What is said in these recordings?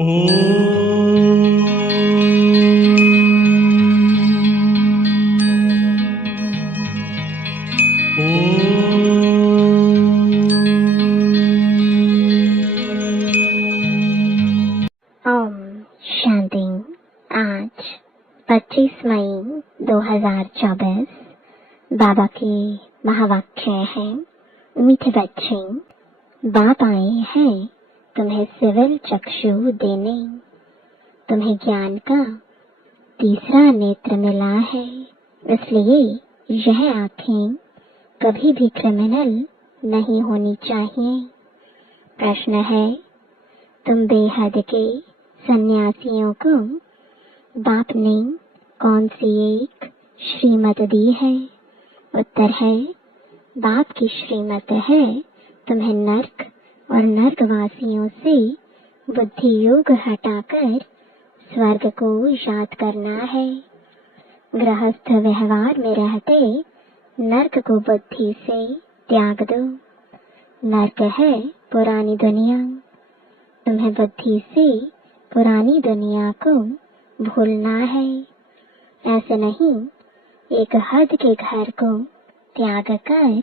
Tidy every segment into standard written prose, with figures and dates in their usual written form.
ओम शांति। आज 25 मई 2024 बाबा के महावाक्य है। मीठे बच्चे, बाप आए हैं तुम्हें सिविल चक्षु देने। तुम्हें ज्ञान का तीसरा नेत्र मिला है, इसलिए यह आँखें कभी भी क्रिमिनल नहीं होनी चाहिए। प्रश्न है, तुम बेहद के सन्यासियों को बाप ने कौन सी एक श्रीमत दी है? उत्तर है, बाप की श्रीमत है तुम्हें नर्क और नर्कवासियों से बुद्धि योग हटाकर स्वर्ग को याद करना है। गृहस्थ व्यवहार में रहते नर्क को बुद्धि से त्याग दो। नर्क है पुरानी दुनिया। तुम्हें बुद्धि से पुरानी दुनिया को भूलना है। ऐसे नहीं, एक हद के घर को त्याग कर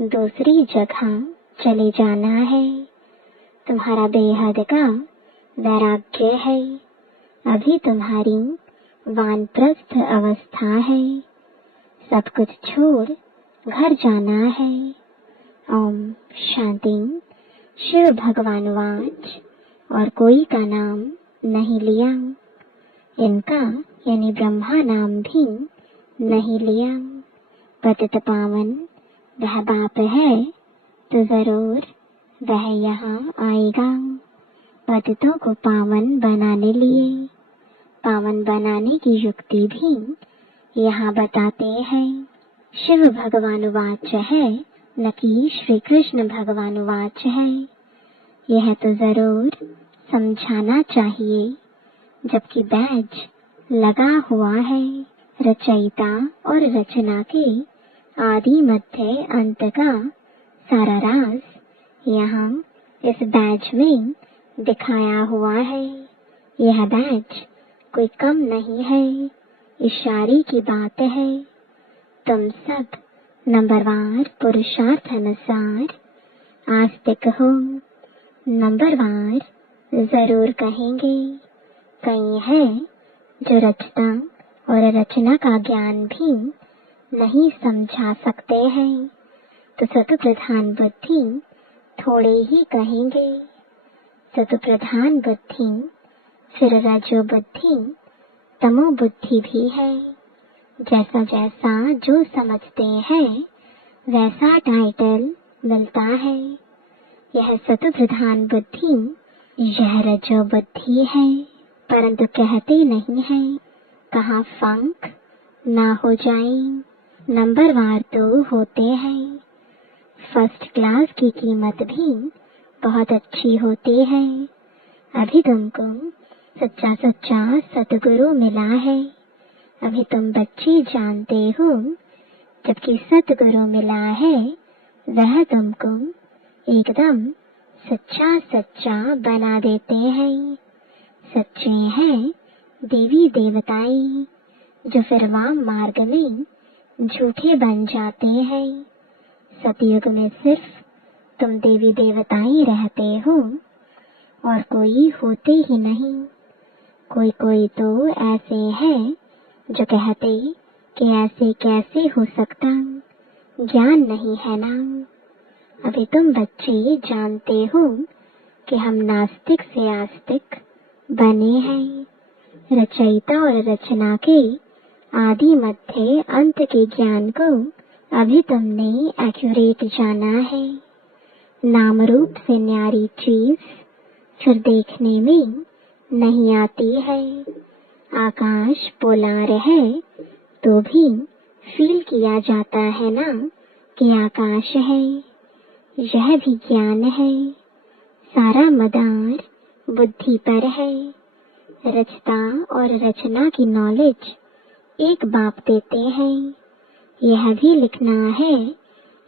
दूसरी जगह चले जाना है। तुम्हारा बेहद का वैराग्य है। अभी तुम्हारी वानप्रस्थ अवस्था है। सब कुछ छोड़ घर जाना है। ओम शांति। शिव भगवान वाच और कोई का नाम नहीं लिया। इनका यानी ब्रह्मा नाम भी नहीं लिया। पतित पावन वह बाप है तो जरूर वह यहाँ आएगा। पतितों को पावन बनाने लिए पावन बनाने की युक्ति भी यहाँ बताते हैं। शिव भगवान वाच है न कि श्री कृष्ण भगवान वाच है। यह तो जरूर समझाना चाहिए, जबकि बैज लगा हुआ है रचयिता और रचना के आदि मध्य अंत का सारा राज यहाँ इस बैज में दिखाया हुआ है। यह बैज कोई कम नहीं है, इशारे की बात है। तुम सब नंबरवार पुरुषार्थ अनुसार आस्तिक हो। नंबरवार जरूर कहेंगे। कई है जो रचना और रचना का ज्ञान भी नहीं समझा सकते हैं, तो सत प्रधान बुद्धि थोड़े ही कहेंगे। सत प्रधान बुद्धि फिर रजो बुद्धि तमो बुद्धि भी है। जैसा जैसा जो समझते हैं वैसा टाइटल मिलता है। यह सत प्रधान बुद्धि, यह रजो बुद्धि है, परंतु कहते नहीं हैं। कहाँ फंक ना हो जाए। नंबरवार तो होते हैं। फर्स्ट क्लास की कीमत भी बहुत अच्छी होती है। अभी तुमको सच्चा सच्चा सतगुरु मिला है। अभी तुम बच्चे जानते हो, जबकि सतगुरु मिला है वह तुमको एकदम सच्चा सच्चा बना देते हैं। सच्चे हैं देवी देवताएं, जो फिर वाम मार्ग में झूठे बन जाते हैं। सतयुग में सिर्फ तुम देवी देवताएं रहते हो और कोई होते ही नहीं। कोई कोई तो ऐसे हैं जो कहते कि ऐसे कैसे हो सकता, ज्ञान नहीं है ना। अभी तुम बच्चे जानते हो कि हम नास्तिक से आस्तिक बने हैं। रचयिता और रचना के आदि मध्य अंत के ज्ञान को अभी तुमने एक्यूरेट जाना है। नाम रूप से न्यारी चीज फिर देखने में नहीं आती है। आकाश पोलार है तो भी फील किया जाता है ना कि आकाश है। यह भी ज्ञान है। सारा मदार बुद्धि पर है। रचता और रचना की नॉलेज एक बाप देते हैं। यह भी लिखना है,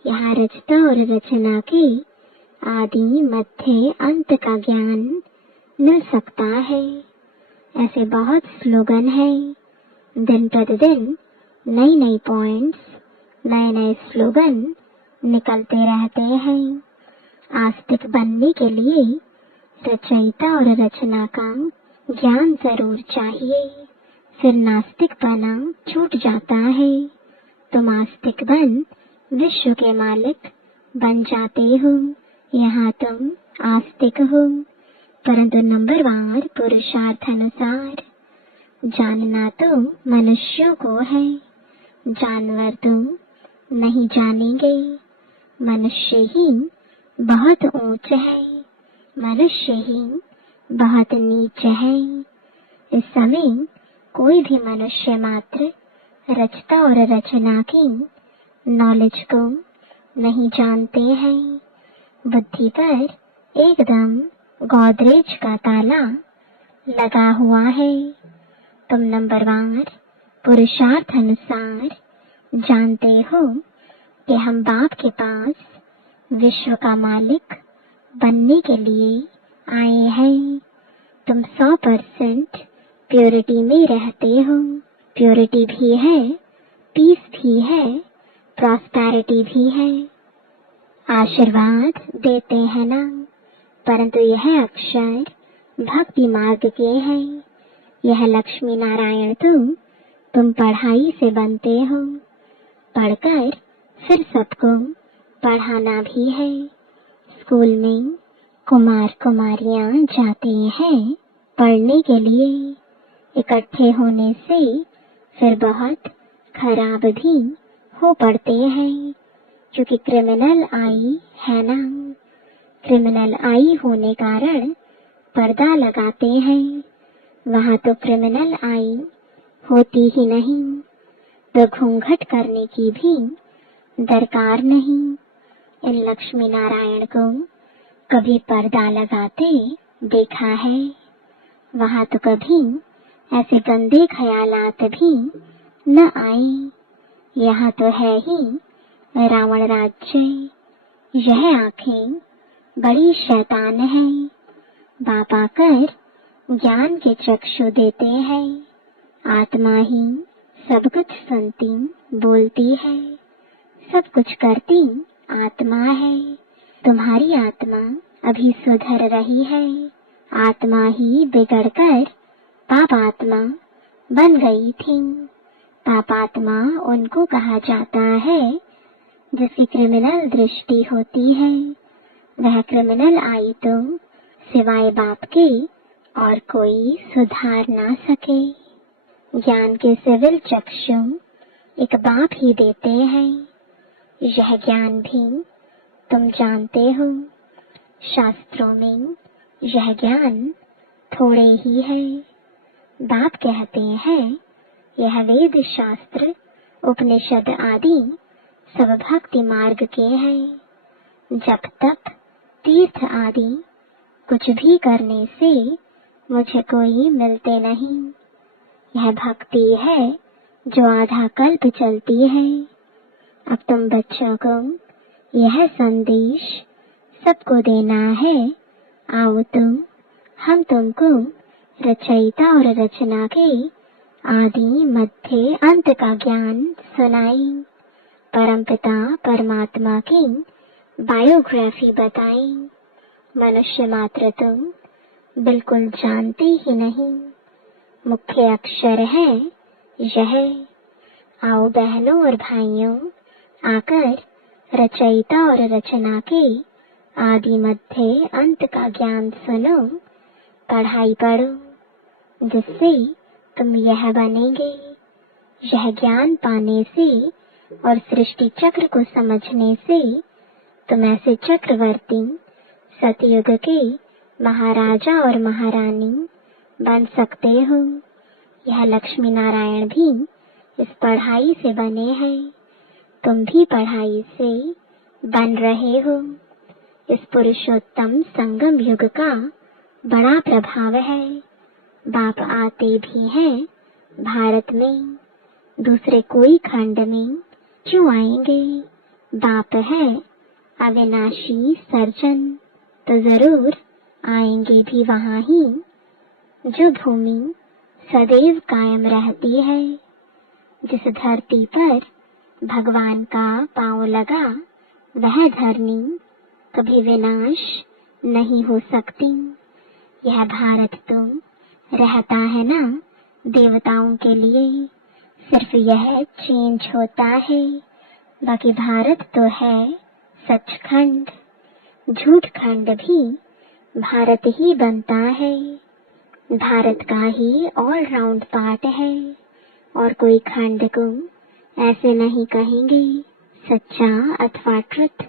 यहाँ रचता और रचना के आदि मध्य अंत का ज्ञान मिल सकता है। ऐसे बहुत स्लोगन हैं। दिन प्रतिदिन नई नई पॉइंट्स, नए नए स्लोगन निकलते रहते हैं। आस्तिक बनने के लिए रचयिता और रचना का ज्ञान जरूर चाहिए, फिर नास्तिक बना छूट जाता है। तुम आस्तिक बन विश्व के मालिक बन जाते हो। यहाँ तुम आस्तिक हो, परंतु नंबरवार पुरुषार्थ अनुसार। जानना तो मनुष्यों को है, जानवर तो नहीं जानेंगे। मनुष्य ही बहुत ऊंच है, मनुष्य ही बहुत नीच है। इस समय कोई भी मनुष्य मात्र रचता और रचना की नॉलेज को नहीं जानते हैं। बुद्धि पर एकदम गोदरेज का ताला लगा हुआ है। तुम नंबरवार पुरुषार्थ अनुसार जानते हो कि हम बाप के पास विश्व का मालिक बनने के लिए आए हैं। तुम 100% प्योरिटी में रहते हो। प्योरिटी भी है, पीस भी है, प्रॉस्पेरिटी भी है। आशीर्वाद देते हैं ना, परंतु यह अक्षर भक्ति मार्ग के हैं। यह लक्ष्मी नारायण तुम पढ़ाई से बनते हो। पढ़कर फिर सबको पढ़ाना भी है। स्कूल में कुमार कुमारियां जाते हैं पढ़ने के लिए। इकट्ठे होने से फिर बहुत खराब भी हो पड़ते हैं, क्योंकि क्रिमिनल आई है ना। क्रिमिनल आई होने कारण पर्दा लगाते हैं। वहाँ तो क्रिमिनल आई होती ही नहीं, तो घूंघट करने की भी दरकार नहीं। इन लक्ष्मी नारायण को कभी पर्दा लगाते देखा है? वहाँ तो कभी ऐसे गंदे ख्यालात भी न आए। यहाँ तो है ही रावण राज्य। यह आंखें बड़ी शैतान है। बाप आकर ज्ञान के चक्षु देते हैं। आत्मा ही सब कुछ सुनती बोलती है, सब कुछ करती आत्मा है। तुम्हारी आत्मा अभी सुधर रही है। आत्मा ही बिगड़कर पाप आत्मा बन गई थी। पाप आत्मा उनको कहा जाता है जिसकी क्रिमिनल दृष्टि होती है। वह क्रिमिनल आई तो सिवाय बाप के और कोई सुधार ना सके। ज्ञान के सिविल चक्षु एक बाप ही देते हैं। यह ज्ञान भी तुम जानते हो। शास्त्रों में यह ज्ञान थोड़े ही है। बाप कहते हैं यह वेद शास्त्र उपनिषद आदि सब भक्ति मार्ग के हैं। जप तप तीर्थ आदि कुछ भी करने से मुझे कोई मिलते नहीं। यह भक्ति है जो आधा कल्प चलती है। अब तुम बच्चों को यह संदेश सबको देना है। आओ हम तुमको रचयिता और रचना के आदि मध्य अंत का ज्ञान सुनाई। परमपिता परमात्मा की बायोग्राफी बताई। मनुष्य मात्र तुम बिल्कुल जानते ही नहीं। मुख्य अक्षर है यह। आओ बहनों और भाइयों, आकर रचयिता और रचना के आदि मध्य अंत का ज्ञान सुनो। पढ़ाई पढ़ो, जिससे तुम यह बनेंगे। यह ज्ञान पाने से और सृष्टि चक्र को समझने से तुम ऐसे चक्रवर्ती सतयुग के महाराजा और महारानी बन सकते हो। यह लक्ष्मी नारायण भी इस पढ़ाई से बने हैं। तुम भी पढ़ाई से बन रहे हो। इस पुरुषोत्तम संगम युग का बड़ा प्रभाव है। बाप आते भी हैं भारत में, दूसरे कोई खंड में क्यों आएंगे? बाप है अविनाशी सर्जन, तो जरूर आएंगे भी वहाँ ही जो भूमि सदैव कायम रहती है। जिस धरती पर भगवान का पांव लगा वह धरनी कभी विनाश नहीं हो सकती। यह भारत तो रहता है ना देवताओं के लिए, सिर्फ यह चेंज होता है। बाकी भारत तो है सचखंड। झूठ खंड भी भारत ही बनता है। भारत का ही ऑल राउंड पार्ट है और कोई खंड को ऐसे नहीं कहेंगे। सच्चा अथवा ट्रुथ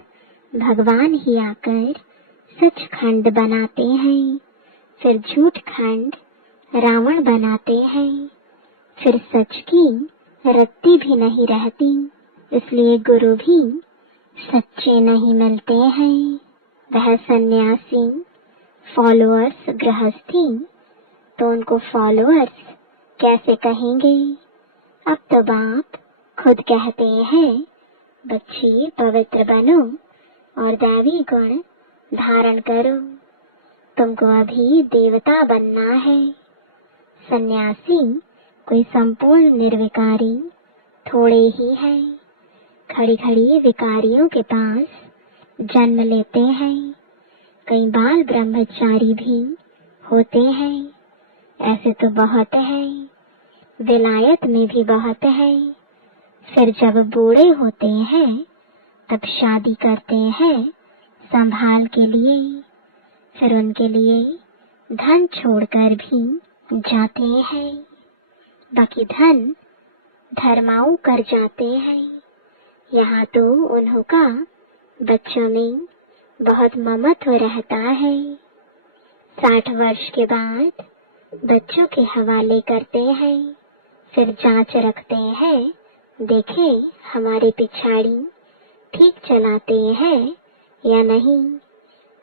भगवान ही आकर सचखंड बनाते हैं, फिर झूठ खंड रावण बनाते हैं, फिर सच की रत्ती भी नहीं रहती। इसलिए गुरु भी सच्चे नहीं मिलते हैं। वह सन्यासी फॉलोअर्स गृहस्थी तो उनको फॉलोअर्स कैसे कहेंगे। अब तो बाप खुद कहते हैं बच्चे पवित्र बनो और दैवी गुण धारण करो। तुमको अभी देवता बनना है। सन्यासी कोई संपूर्ण निर्विकारी थोड़े ही है। खड़ी खड़ी विकारियों के पास जन्म लेते हैं। कई बाल ब्रह्मचारी भी होते हैं। ऐसे तो बहुत है, विलायत में भी बहुत है। फिर जब बूढ़े होते हैं तब शादी करते हैं संभाल के लिए। फिर उनके लिए धन छोड़कर भी जाते हैं। बाकी धन धर्माऊ कर जाते हैं। यहाँ तो उन्हों का बच्चों में बहुत ममत्व रहता है। 60 वर्ष के बाद बच्चों के हवाले करते हैं। फिर जांच रखते हैं, देखें हमारे पिछाड़ी ठीक चलाते हैं या नहीं।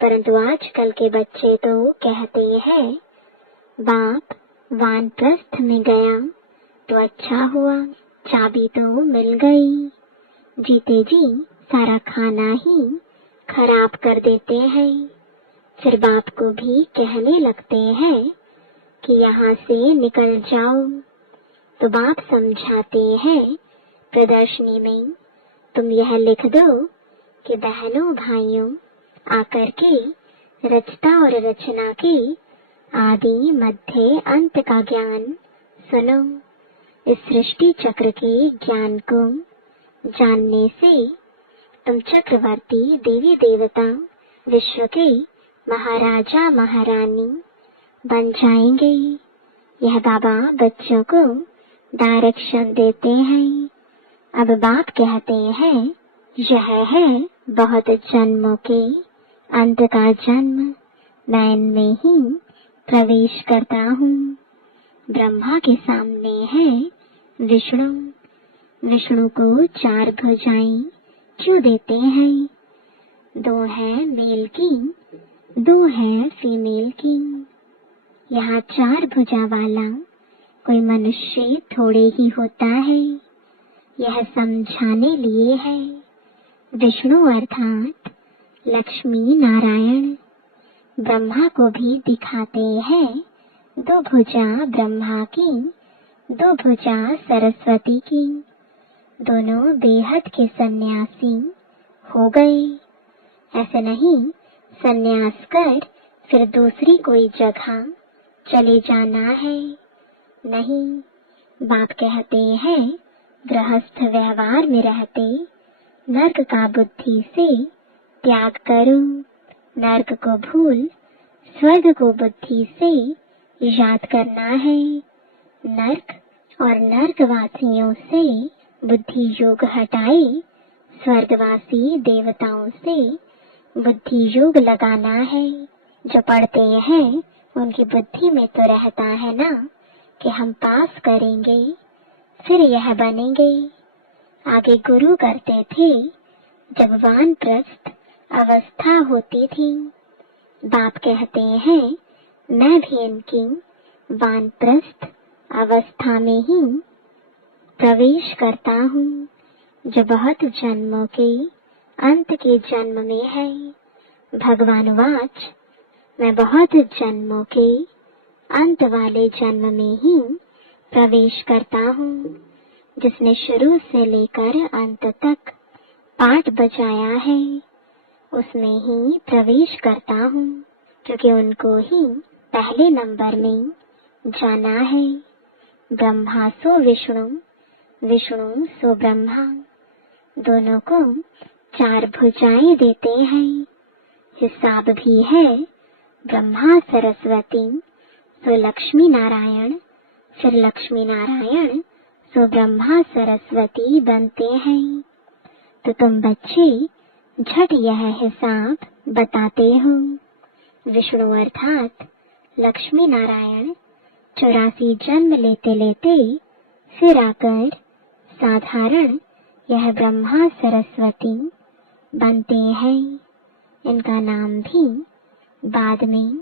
परंतु आजकल के बच्चे तो कहते हैं बाप वानप्रस्थ में गया तो अच्छा हुआ, चाबी तो मिल गई। जीते जी सारा खाना ही खराब कर देते हैं। फिर बाप को भी कहने लगते हैं कि यहाँ से निकल जाओ। तो बाप समझाते हैं प्रदर्शनी में तुम यह लिख दो कि बहनों भाइयों आकर के रचता और रचना के आदि मध्य अंत का ज्ञान सुनो। इस सृष्टि चक्र के ज्ञान को जानने से तुम चक्रवर्ती देवी देवता विश्व के महाराजा महारानी बन जाएंगे। यह बाबा बच्चों को डायरेक्शन देते हैं। अब बाप कहते हैं यह है बहुत जन्मों के अंत का जन्म। मैं इनमें ही प्रवेश करता हूँ। ब्रह्मा के सामने है विष्णु। विष्णु को 4 भुजाएं क्यों देते हैं? 2 है मेल की, 2 है फीमेल की। यहाँ 4 भुजा वाला कोई मनुष्य थोड़े ही होता है। यह समझाने लिए है। विष्णु अर्थात लक्ष्मी नारायण ब्रह्मा को भी दिखाते हैं 2 भुजा ब्रह्मा की, 2 भुजा सरस्वती की। दोनों बेहद के सन्यासी हो गए। ऐसे नहीं सन्यास कर फिर दूसरी कोई जगह चले जाना है। नहीं, बाप कहते हैं गृहस्थ व्यवहार में रहते नर्क का बुद्धि से त्याग करो। नर्क को भूल स्वर्ग को बुद्धि से याद करना है। नर्क और नर्कवासियों से बुद्धि योग हटाए स्वर्गवासी देवताओं से बुद्धि योग लगाना है। जो पढ़ते हैं उनकी बुद्धि में तो रहता है ना कि हम पास करेंगे फिर यह बनेंगे। आगे गुरु करते थे जब वानप्रस्थ अवस्था होती थी। बाप कहते हैं मैं भी इनकी वानप्रस्थ अवस्था में ही प्रवेश करता हूँ जो बहुत जन्मों के अंत के जन्म में है। भगवान वाच मैं बहुत जन्मों के अंत वाले जन्म में ही प्रवेश करता हूँ, जिसने शुरू से लेकर अंत तक पाठ बजाया है, उसमें ही प्रवेश करता हूँ, क्योंकि उनको ही पहले नंबर में जाना है। ब्रह्मा सो विष्णु, विष्णु सो ब्रह्मा, दोनों को 4 भुजाएं देते हैं। हिसाब भी है ब्रह्मा सरस्वती सो लक्ष्मी नारायण, फिर लक्ष्मी नारायण सो ब्रह्मा सरस्वती बनते हैं। तो तुम बच्चे झट यह हिसाब बताते हो। विष्णु अर्थात लक्ष्मी नारायण 84 जन्म लेते लेते फिर आकर साधारण यह ब्रह्मा सरस्वती बनते हैं। इनका नाम भी बाद में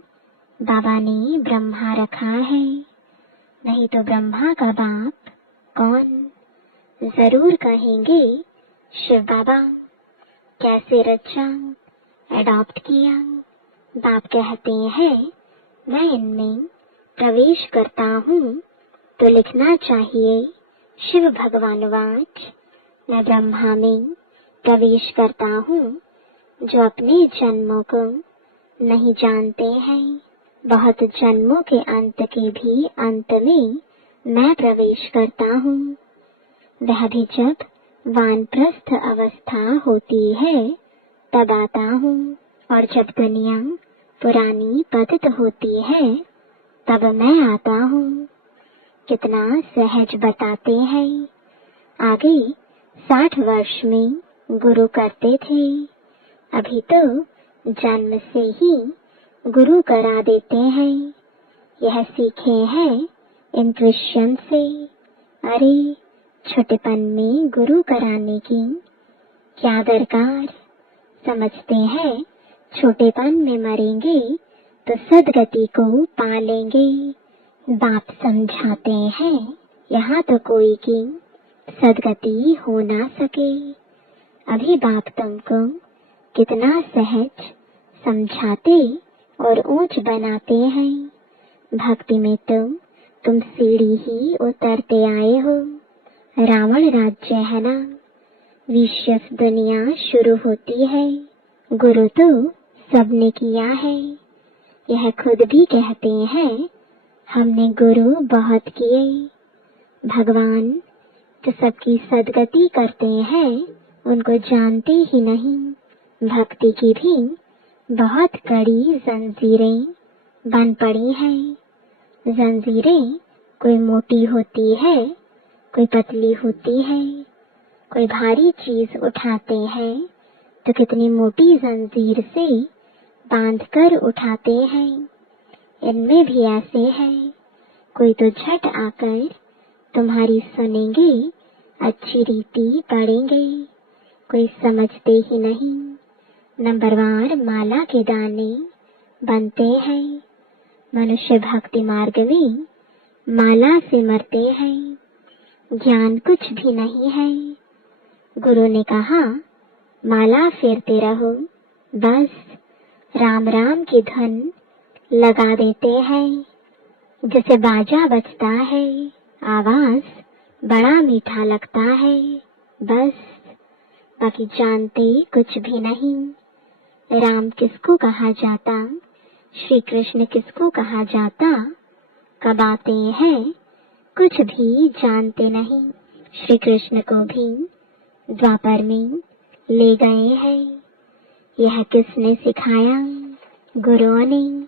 बाबा ने ब्रह्मा रखा है, नहीं तो ब्रह्मा का बाप कौन? जरूर कहेंगे शिव बाबा। कैसे रचा, अडॉप्ट किया? बाप कहते हैं मैं इनमें प्रवेश करता हूँ, तो लिखना चाहिए शिव भगवान वाच, मैं ब्रह्मा में प्रवेश करता हूँ, जो अपने जन्मों को नहीं जानते हैं। बहुत जन्मों के अंत के भी अंत में मैं प्रवेश करता हूँ। वह भी जब वानप्रस्थ अवस्था होती है तब आता हूँ, और जब दुनिया पुरानी पतित होती है तब मैं आता हूँ। कितना सहज बताते हैं। आगे 60 वर्ष में गुरु करते थे, अभी तो जन्म से ही गुरु करा देते हैं। यह सीखे हैं इंट्यूशन से। अरे छोटेपन में गुरु कराने की क्या दरकार? समझते हैं छोटेपन में मरेंगे तो सदगति को पा लेंगे। बाप समझाते हैं यहाँ तो कोई की सदगति हो ना सके। अभी बाप तुमको कितना सहज समझाते और ऊंच बनाते हैं। भक्ति में तुम सीढ़ी ही उतरते आए हो। रावण राज्य है ना, विश्व दुनिया शुरू होती है। गुरु तो सबने किया है, यह खुद भी कहते हैं हमने गुरु बहुत किए। भगवान जो सबकी सदगति करते हैं उनको जानते ही नहीं। भक्ति की भी बहुत कड़ी जंजीरें बन पड़ी हैं। जंजीरें कोई मोटी होती है, कोई पतली होती है। कोई भारी चीज उठाते हैं तो कितनी मोटी जंजीर से बांधकर उठाते हैं। इनमें भी ऐसे है, कोई तो झट आकर तुम्हारी सुनेंगे, अच्छी रीति पढ़ेंगे, कोई समझते ही नहीं। नंबरवार माला के दाने बनते हैं। मनुष्य भक्ति मार्ग में माला से मरते हैं, ज्ञान कुछ भी नहीं है। गुरु ने कहा माला फेरते रहो, बस राम राम की धुन लगा देते हैं। जैसे बाजा बजता है, आवाज बड़ा मीठा लगता है, बस बाकी जानते कुछ भी नहीं। राम किसको कहा जाता, श्री कृष्ण किसको कहा जाता, कब आते हैं कुछ भी जानते नहीं। श्री कृष्ण को भी द्वापर में ले गए हैं। यह किसने सिखाया? गुरुओं ने।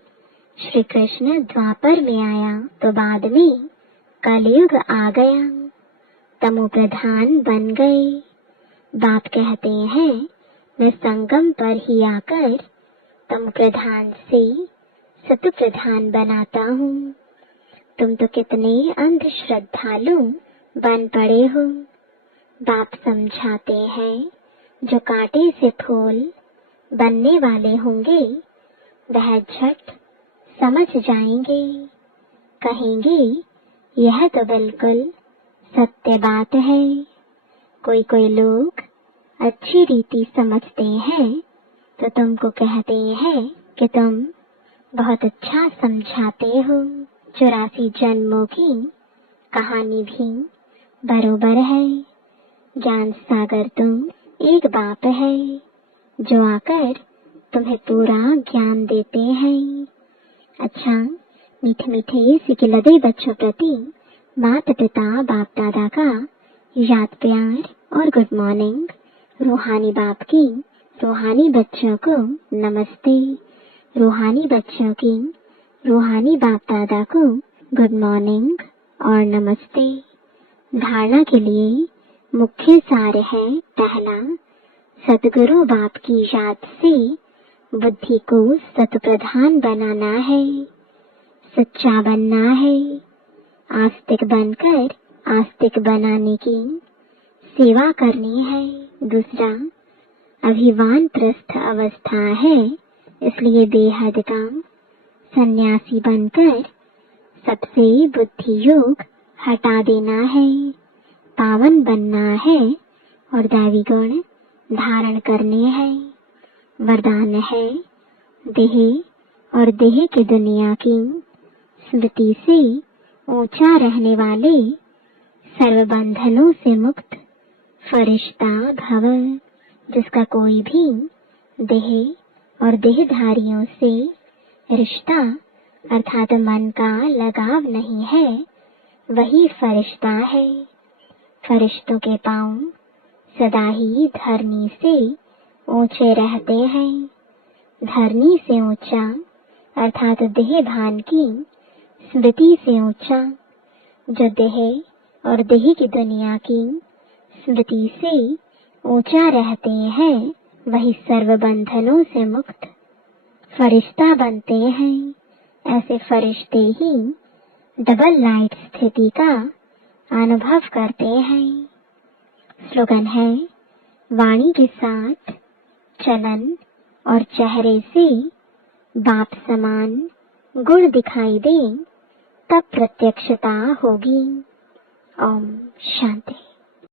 श्री कृष्ण द्वापर में आया तो बाद में कलयुग आ गया, तमो प्रधान बन गए। बाप कहते हैं मैं संगम पर ही आकर तम प्रधान से सत प्रधान बनाता हूँ। तुम तो कितने अंध श्रद्धालु बन पड़े हो। बाप समझाते हैं जो कांटे से फूल बनने वाले होंगे वह झट समझ जाएंगे, कहेंगे यह तो बिल्कुल सत्य बात है। कोई लोग अच्छी रीति समझते हैं तो तुमको कहते हैं कि तुम बहुत अच्छा समझाते हो। 84 जन्मों की कहानी भी बरोबर है। ज्ञान सागर तुम एक बाप है जो आकर तुम्हें पूरा ज्ञान देते हैं। अच्छा, मीठे मीठे सिकिलदे बच्चों प्रति माता पिता बाप दादा का याद प्यार और गुड मॉर्निंग। रूहानी बाप की रूहानी बच्चों को नमस्ते। रूहानी बच्चों की रूहानी बाप दादा को गुड मॉर्निंग और नमस्ते। धारणा के लिए मुख्य सार है। पहला, सतगुरु बाप की याद से बुद्धि को सतप्रधान बनाना है, सच्चा बनना है, आस्तिक बनकर आस्तिक बनाने की सेवा करनी है। दूसरा, अभिमान प्रस्थ अवस्था है, इसलिए बेहद का सन्यासी बनकर सबसे बुद्धि योग हटा देना है, पावन बनना है और दैवी गुण धारण करने हैं। वरदान है, देह और देह की दुनिया की स्मृति से ऊंचा रहने वाले, सर्व बंधनों से मुक्त फरिश्ता भव, जिसका कोई भी देह और देहधारियों से रिश्ता अर्थात मन का लगाव नहीं है, वही फरिश्ता है। फरिश्तों के पांव सदा ही धरनी से ऊंचे रहते हैं। धरनी से ऊंचा अर्थात देह भान की स्मृति से ऊंचा। जो देह और देह की दुनिया की स्मृति से ऊंचा रहते हैं, वही सर्व बंधनों से मुक्त फरिश्ता बनते हैं। ऐसे फरिश्ते ही डबल लाइट स्थिति का अनुभव करते हैं। स्लोगन है, वाणी के साथ चलन और चेहरे से बाप समान गुण दिखाई दे, तब प्रत्यक्षता होगी। ओम शांति।